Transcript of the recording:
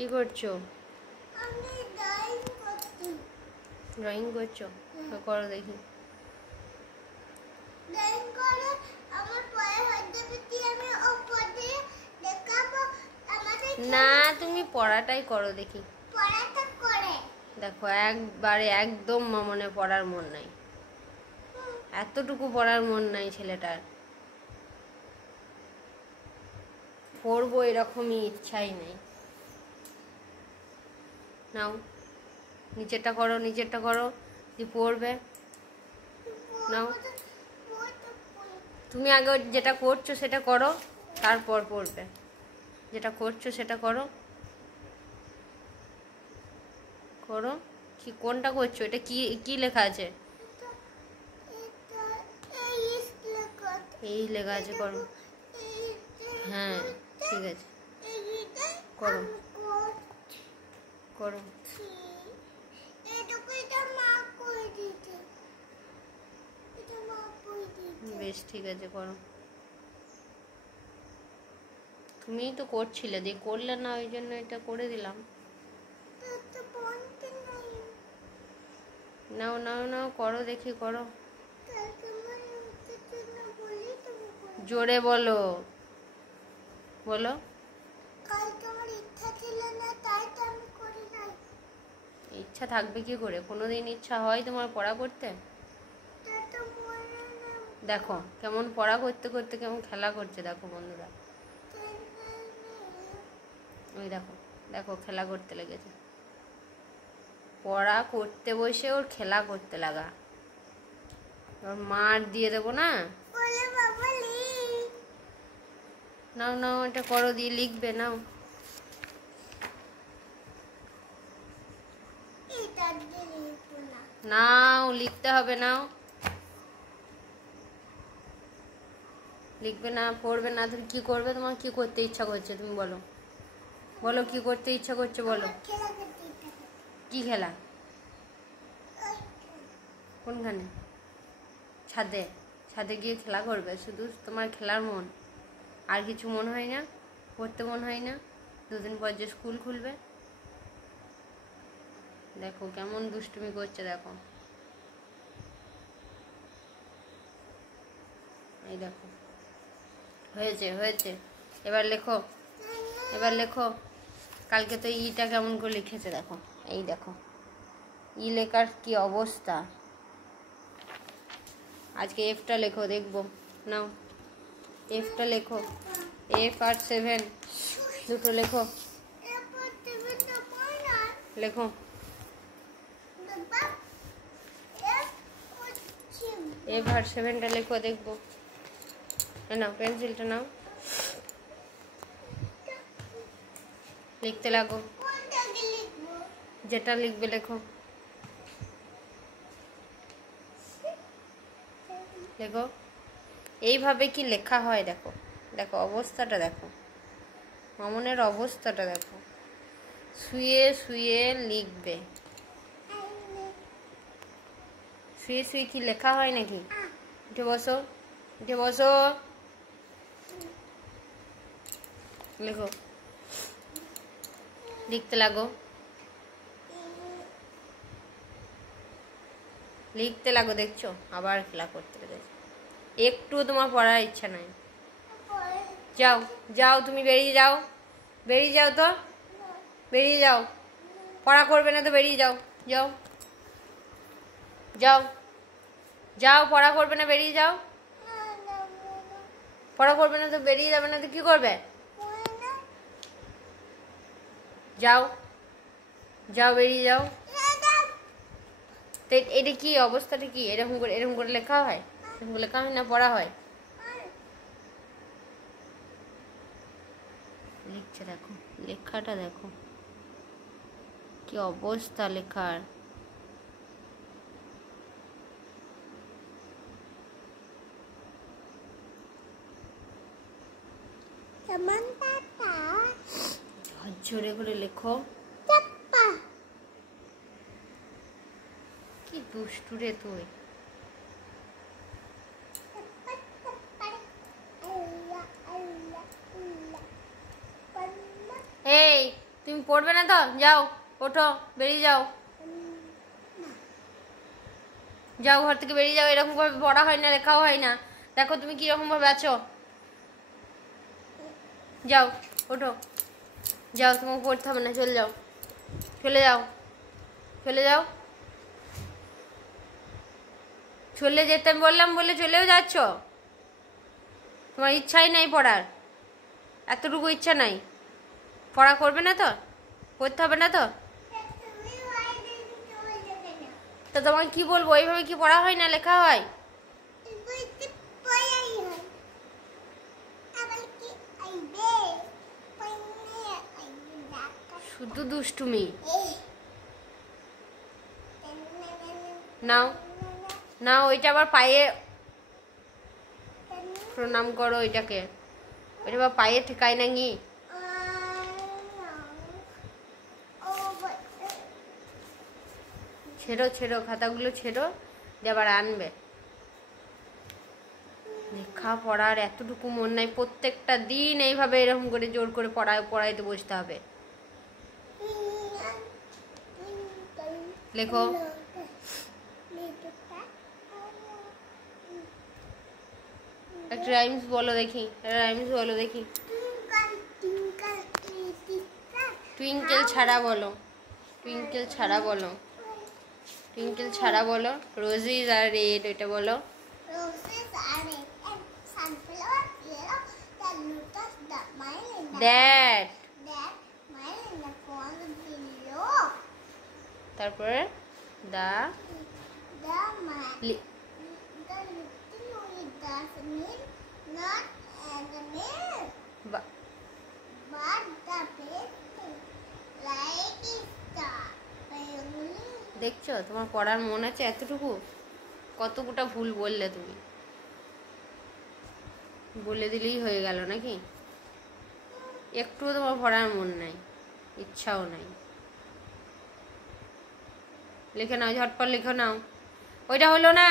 কি করছো? আমি ড্রয়িং করছি। ড্রয়িং করছো? করো দেখি। ড্রয়িং করে আমার পরে হয়ে যাবে কি আমি উপর দিয়ে দেখাবো আমাদের। না, তুমি পড়াটাই করো দেখি। পড়াটা করে দেখো একবারে একদম মামনে পড়ার মন নাই, এতটুকু পড়ার মন নাই ছেলেটার। পড়বো এরকমই ইচ্ছাই নেই। নাও নিচেরটা করো, নিচেরটা করো, যে পড়বে। নাও তুমি আগে যেটা করছো সেটা করো, তারপর পড়বে। যেটা করছো সেটা করো, করো। কি কোনটা করছো? এটা কি কি লেখা আছে? এই লেখা আছে, করো। হ্যাঁ ঠিক আছে, করো করো। বেশ ঠিক আছে, করো। তুমিই তো করছিলে, দিয়ে করলে না, ওই জন্য এটা করে দিলাম। নাও নাও নাও, করো দেখি, করো। জোরে বলো, বলো। ইচ্ছা থাকবে কি করে? কোনোদিন ইচ্ছা হয় তোমার পড়া করতে? দেখো কেমন পড়া করতে করতে কেমন খেলা করছে, দেখো বন্ধুরা। ওই দেখো, দেখো খেলা করতে লেগেছে। পড়া করতে বসে ওর খেলা করতে লাগা। ওর মার দিয়ে দেবো না। নাও নাও, এটা করো, দিয়ে লিখবে। নাও নাও, লিখতে হবে। নাও, লিখবে না, পড়বে না, তুমি কি করবে? তোমার কি করতে ইচ্ছা করছে তুমি বলো, বলো কি করতে ইচ্ছা করছে বলো। কি খেলা? কোনখানে? ছাদে? ছাদে গিয়ে খেলা করবে? শুধু তোমার খেলার মন, আর কিছু মন হয় না? পড়তে মন হয় না? দুদিন পর যে স্কুল খুলবে। দেখো কেমন দুষ্টুমি করছে, দেখো। এই দেখো, হয়েছে হয়েছে। এবার লেখো, এবার লেখো। কালকে তো ইটা কেমন করে লিখেছে দেখো। এই দেখো, ই লেখার কি অবস্থা। আজকে এফটা লেখো, দেখবো। নাও এফটা লেখো, এফ আর 7 দুটো লেখো, লেখো। এফ আর 7টা লেখো, দেখবো। নাও পেন্সিলটা নাও, লিখতে লাগো। যেটা লিখবে লেখো, লেখো। এইভাবে কি লেখা হয়? দেখো, দেখো অবস্থাটা দেখো, মামনের অবস্থাটা দেখো। শুয়ে শুয়ে লিখবে। শুয়ে শুয়ে কি লেখা হয় নাকি? উঠে বসো, উঠে বসো, লেখো, লিখতে লাগো, লিখতে লাগো। দেখছো আবার খেলা করতে লেগেছে। একটু তোমার পড়ার ইচ্ছা নাই। যাও যাও, তুমি বেরিয়ে যাও, বেরিয়ে যাও তো, বেরিয়ে যাও। পড়া করবে না তো বেরিয়ে যাও, যাও যাও যাও। পড়া করবে না, বেরিয়ে যাও। পড়া করবে না তো বেরিয়ে যাবে না তো কি করবে? যাও যাও, বেরিয়ে যাও। তো এটা কি অবস্থাটা? কি এরকম করে লেখা হয়? এরকম লেখা হয় না, পড়া হয়। লিখছে দেখো, লেখাটা দেখো কি অবস্থা লেখার। ঝরে করে লেখো। কি দুষ্টু রে তুই। এই তুমি পড়বে না তো? যাও, ওঠো, বেরিয়ে যাও, যাও ঘর থেকে বেরিয়ে যাও। এরকম ভাবে পড়া হয় না, লেখাও হয় না। দেখো তুমি কিরকম ভাবে আছো। যাও, ওঠো, যাও, তোমাকে পড়তে হবে না, চলে যাও, চলে যাও, চলে যাও। চলে যেতে আমি বললাম বলে চলেও যাচ্ছ। তোমার ইচ্ছাই নাই পড়ার, এতটুকু ইচ্ছা নাই। পড়া করবে না তো? পড়তে হবে না তো? তুমি বাইরে চলে যাবে না। তো তোমাকে কি বলবো, এইভাবে কি পড়া হয় না, লেখা হয়? বইতে পড়াই হয়। আবার কি আইবে? পড়নে আইবে ডাক্তার। শুধু দুষ্টুমি। এই নাও, নাও, ওইটা আবার পায়ে প্রণাম করো। ওইটাকে, ওইটা আবার পায়ে ঠেকায় না নি। ছেড়ো, ছেড়ো, খাতাগুলো ছেড়ো, দিয়ে আবার আনবে। লেখা পড়ার এতটুকু মন নাই। প্রত্যেকটা দিন এইভাবে এরকম করে জোর করে পড়াইতে বসতে হবে। লেখো। একটা রাইমস বলো দেখি, রাইমস বলো দেখি। টুইঙ্কেল ছাড়া বলো, টুইঙ্কেল ছাড়া বলো, টুইঙ্কেল ছাড়া বলো। রোজিজ আর রেড, এটা বলো। দ্যাট, তারপরে দা দেখছো তোমার পড়ার মন আছে এতটুকু? কতটা ভুল বললে তুমি। বলে দিলেই হয়ে গেল নাকি? একটুও তোমার পড়ার মন নাই, ইচ্ছাও নাই। লিখে নাও, ঝটপট লিখে নাও। ওইটা হলো না।